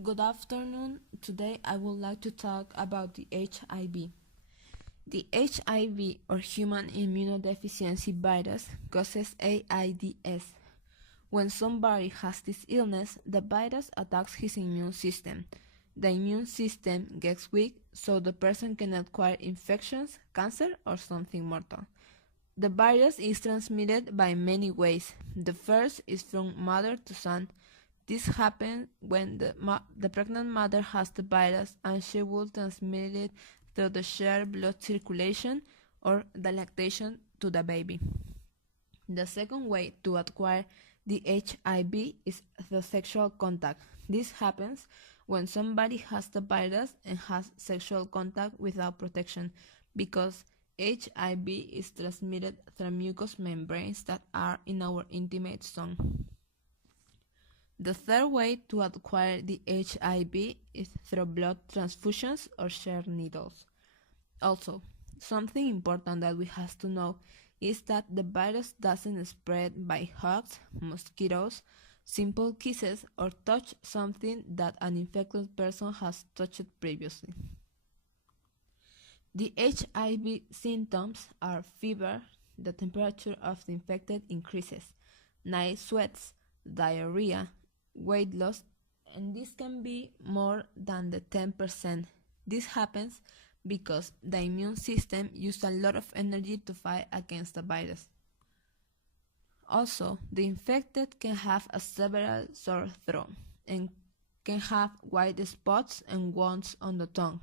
Good afternoon. Today I would like to talk about the HIV. The HIV, or human immunodeficiency virus, causes AIDS. When somebody has this illness, the virus attacks his immune system. The immune system gets weak, so the person can acquire infections, cancer, or something mortal. The virus is transmitted by many ways. The first is from mother to son. This happens when the pregnant mother has the virus, and she will transmit it through the shared blood circulation or the lactation to the baby. The second way to acquire the HIV is through sexual contact. This happens when somebody has the virus and has sexual contact without protection, because HIV is transmitted through mucous membranes that are in our intimate zone. The third way to acquire the HIV is through blood transfusions or shared needles. Also, something important that we have to know is that the virus doesn't spread by hugs, mosquitoes, simple kisses, or touch something that an infected person has touched previously. The HIV symptoms are fever, the temperature of the infected increases, night sweats, diarrhea, weight loss, and this can be more than the 10%. This happens because the immune system uses a lot of energy to fight against the virus. Also, the infected can have a severe sore throat and can have white spots and wounds on the tongue.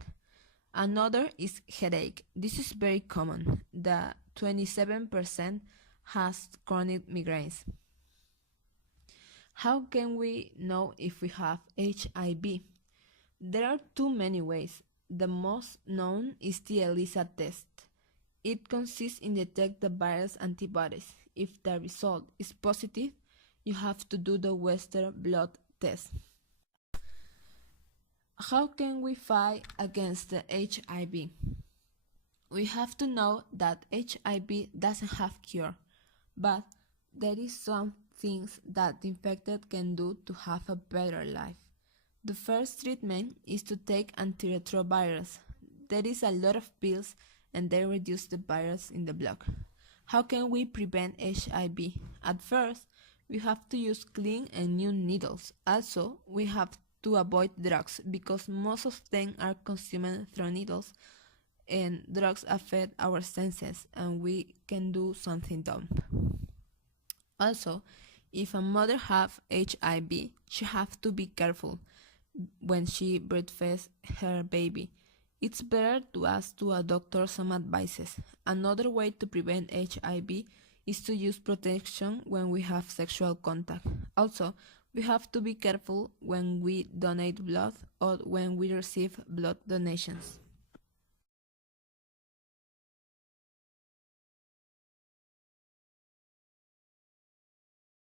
Another is headache. This is very common. The 27% has chronic migraines. How can we know if we have HIV? There are too many ways. The most known is the ELISA test. It consists in detect the virus antibodies. If the result is positive, you have to do the Western blot test. How can we fight against the HIV? We have to know that HIV doesn't have cure, but there is some things that the infected can do to have a better life. The first treatment is to take antiretrovirals. There is a lot of pills and they reduce the virus in the blood. How can we prevent HIV? At first, we have to use clean and new needles. Also, we have to avoid drugs because most of them are consumed through needles, and drugs affect our senses and we can do something dumb. Also, if a mother have HIV, she have to be careful when she breastfeeds her baby. It's better to ask to a doctor some advices. Another way to prevent HIV is to use protection when we have sexual contact. Also, we have to be careful when we donate blood or when we receive blood donations.